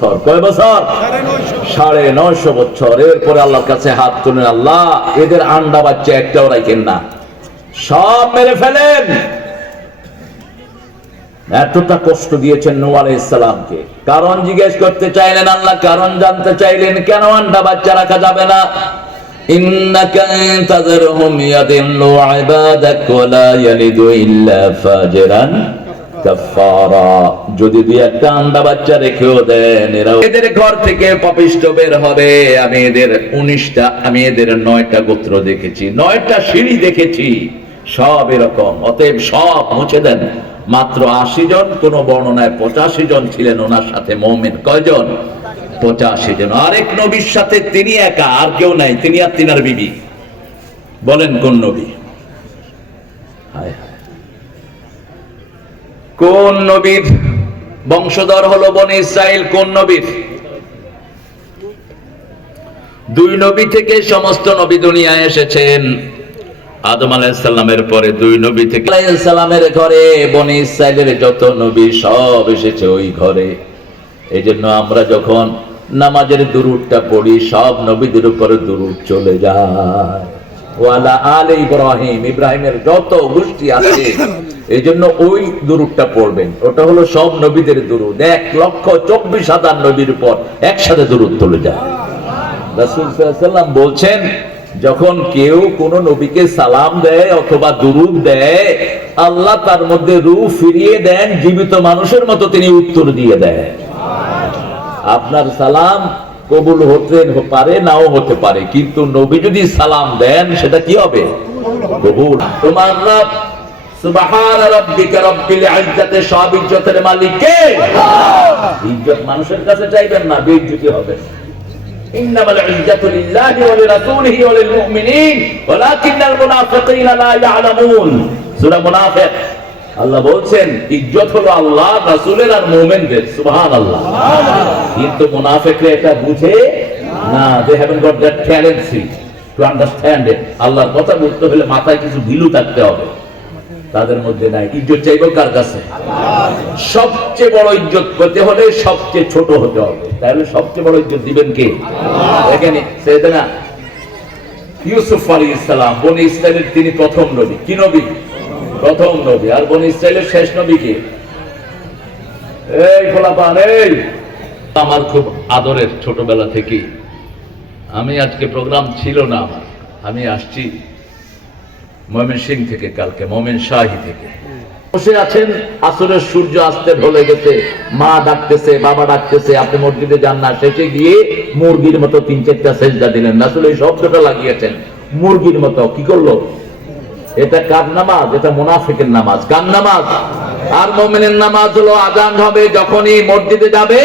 বছর। কয় বছর? 950 বছর। এরপরে আল্লাহর কাছে হাত তুলেন, আল্লাহ এদের আন্ডা বাচ্চা একটাও রাখেন না, সব মেরে ফেলেন। এতটা কষ্ট দিয়েছেন নূহ আলাইহিস সালামকে। কারণ জিজ্ঞেস করতে চাইলেন আল্লাহ, কারণ জানতে চাইলেন কেন আন্ডা বাচ্চা রাখা যাবে না। ইন্নাকা ইনতাযিরহুম ইয়াদিল্লু ইবাদাক ওয়া লা ইয়ালিদু ইল্লা ফাজিরান কাফারা। যদি দুই একটা আন্ডা বাচ্চা রেখেও দেন, এদের ঘর থেকে পাপিষ্ঠ বের হবে। আমি এদের 9টা গোত্র দেখেছি, 9টা সিঁড়ি দেখেছি, সব এরকম। অতএব সব মুছে দেন। মাত্র 80 জন, কোন বর্ণনায় 85 জন ছিলেন ওনার সাথে মুমিন। কয়জন? 85 জন। আরেক নবীর সাথে তিনি একা, আর কেউ নাই, তিনি আর তিনার বিবি। বলেন কোন নবী? হায় হায়, কোন নবীর বংশধর হলো বনি ইসরাইল? কোন নবীর? 2 নবী থেকে সমস্ত নবী দুনিয়ায় এসেছেন। আদম আলাইহিস সালামের পরে 2 নবী থেকে আলাইহিস সালামের ঘরে বনি ইসরাইলের যত নবী সব এসেছে ওই ঘরে। এইজন্য আমরা যখন নামাজের দুরূদটা পড়ি, সব নবীদের উপরে দুরূদ চলে যায়। ওয়ালা আলে ইব্রাহিম, ইব্রাহিমের যত গোষ্ঠী আছে, এইজন্য ওই দুরূদটা পড়বেন। ওটা হলো সব নবীদের দুরূদ। 1,24,000 নবীর উপর একসাথে দুরূদ চলে যায়। রাসূল সাল্লাল্লাহু আলাইহি ওয়াসাল্লাম বলছেন, যখন কেউ কোন নবীকে সালাম দেয় অথবা দুরূদ দেয়, আল্লাহ তার মধ্যে রূহ ফিরিয়ে দেন, জীবিত মানুষের মতো তিনি উত্তর দিয়ে দেন। আপনার সালাম কবুল হতে পারে, নাও হতে পারে, কিন্তু নবী যদি সালাম দেন সেটা কি হবে? কবুল। তোমার রব সুবহান রাব্বিকা রাব্বিল ইজ্জাতি, সব ইজ্জতের মালিক কে? ইজ্জত মানুষের কাছে চাইবেন না, বেইজ্জতি হবে। ইন্নামাল ইজ্জাতু লিল্লাহি ওয়া লিরাসূলিহি ওয়া লিল মুমিনিন ওয়ালাকিন্নাল মুনাফিকিনা লা ইয়ালামুন। সূরা মুনাফিক। আল্লাহ বলছেন ইজ্জত হলো আল্লাহ, রাসূলের আর মুমিনদের। সুবহানাল্লাহ। কিন্তু মুনাফিকরা এটা বুঝে না। they haven't got that tendency to understand it. আল্লাহর কথা বুঝতে হলে মাথায় কিছু ভিলু থাকতে হবে, তাদের মধ্যে নাই। ইজ্জত চাইবো কার কাছে? সবচেয়ে বড় ইজ্জত পেতে হলে সবচেয়ে ছোট হতে হবে। তাহলে সবচেয়ে বড় ইজ্জত দিবেন কে? এখানে সাইয়েদনা ইউসুফ আলাইহিস সালাম, বনি ইসরাইলের তিনি প্রথম নবী। কি নবী? প্রথম নবী। আর বনি ইসরাইলের শেষ নবী কে? এই খোলাপান, এই আমার খুব আদরের, ছোটবেলা থেকে আমি, আজকে প্রোগ্রাম ছিল না আমার, আমি আসছি ময়মনসিংহ থেকে, কালকে ময়মনশাহী থেকে। বসে আছেন, আসরের সূর্য আসতে ঢলে গেছে, মা ডাকতেছে, বাবা ডাকতেছে, আপনি মসজিদে যান না। শেষে গিয়ে মুরগির মতো 3-4টা সেজদা দিলেন। আসলে এই শব্দটা লাগিয়েছেন, মুরগির মতো। কি করলো? এটা কার নামাজ? এটা মুনাফিকের নামাজ। কার নামাজ? আর মুমিনের নামাজ হলো আজান হবে যখনই মসজিদে যাবে,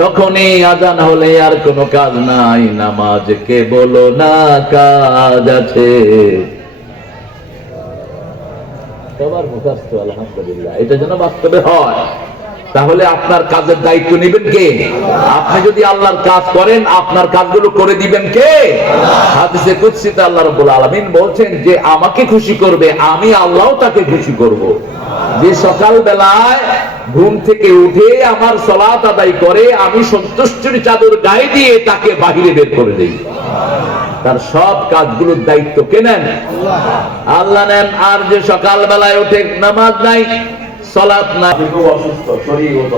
তখনই আজান হলে আর কোনো কাজ নাই। নামাজ কে বলো না কাজ আছে। সবার মুখস্থ আলহামদুলিল্লাহ। এটা যেন বাস্তবে হয়, তাহলে আপনার কাজের দায়িত্ব নেবেন কে? আপনি যদি আল্লাহর কাজ করেন, আপনার কাজগুলো করে দিবেন কে? হাদিসে কুদসিতে আল্লাহ রাব্বুল আলামিন বলছেন যে আমাকে খুশি করবে, আমি আল্লাহও তাকে খুশি করব। যে সকাল বেলায় ঘুম থেকে উঠে আমার সালাত আদায় করে, আমি সন্তুষ্টির চাদর গায়ে দিয়ে তাকে বাহিরে বের করে দেই। তার সব কাজগুলোর দায়িত্ব কে নেন? আল্লাহ নেন। আর যে সকাল বেলায় উঠে নামাজ নাই, সালাত নাই, খুব অসুস্থ, শরীরগত,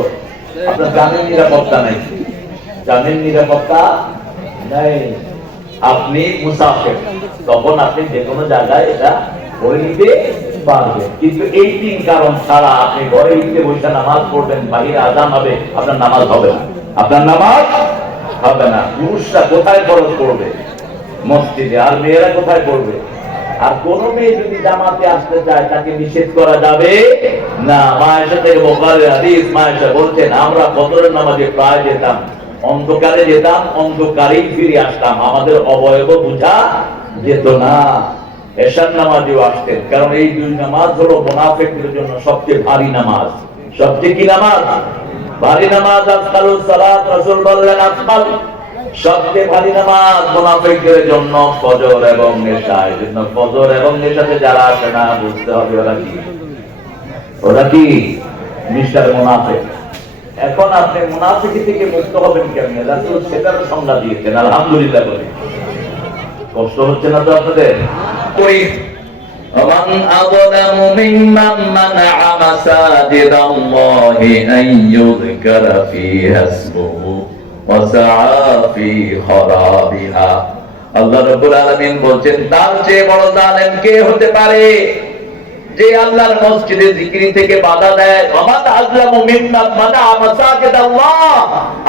আপনার জানের নিরাপত্তা নাই, জানের নিরাপত্তা নাই, আপনি মুসাফির, তখন আপনি যে কোনো জায়গায় এটা করে নিতে পারবেন। কিন্তু এই 3 কারণ ছাড়া আপনি ঘরে ইচ্ছে বসে নামাজ পড়বেন, বাহিরে আযান হবে, আপনার নামাজ হবে না। আপনার নামাজ হবে না। পুরুষরা কোথায় ফরজ পড়বে? মসজিদে। আর মেয়েরা কোথায় পড়বে? আর কোন মেয়ে যদি জামাতে আসতে চায়, তাকে নিষেধ করা যাবে না। মায়েশা থেকে বুখারীর হাদিস, মায়েশা বলছেন আমরা ফজরের নামাজে প্রায় যেতাম, অন্ধকারে যেতাম, অন্ধকারেই ফিরে আসতাম, আমাদের অবয়ব বোঝা যেত না। এশার নামাজেও আসতেন, কারণ এই 2 নামাজ হলো মুনাফিকদের জন্য সবচেয়ে ভারী নামাজ। সবচেয়ে কি নামাজ? ভারী নামাজ। আসকালুস সালাত, রাসূল বললেন আসকাল, সবচেয়ে ভারী নামাজ মুনাফিকদের জন্য ফজর এবং নেশা। এই জন্য ফজর এবং নেশাতে যারা আসে না, বুঝতে হবে ওরা কি? ওরা কি? মিস্টার মুনাফিক। এখন আপনি মুনাফিকি থেকে মুক্ত হবেন কেমনে? রাসূল সেটার সংজ্ঞা দিয়েছেন, আলহামদুলিল্লাহ বলে। কষ্ট হচ্ছে না তো আপনাদের? কই ومن أظلم ممن منع مساجد الله أن يذكر فيها اسمه وسعى في خرابها। আল্লাহ রাব্বুল আলামিন বলেন, তার চেয়ে বড় জালেম কে হতে পারে যে আল্লাহর মসজিদে জিকির থেকে বাধা দেয়। ওমান আযলামু মিম্মান মানাআ মাসাজিদ আল্লাহ,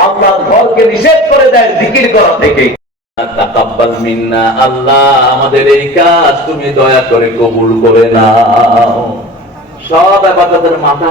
আল্লাহর ঘরকে নিষেধ করে দেয় জিকির করা থেকে। তাকাব্বাল মিন্না, আল্লাহ আমাদের এই কাজ তুমি দয়া করে কবুল করে নাও। সব ইবাদতের মাথা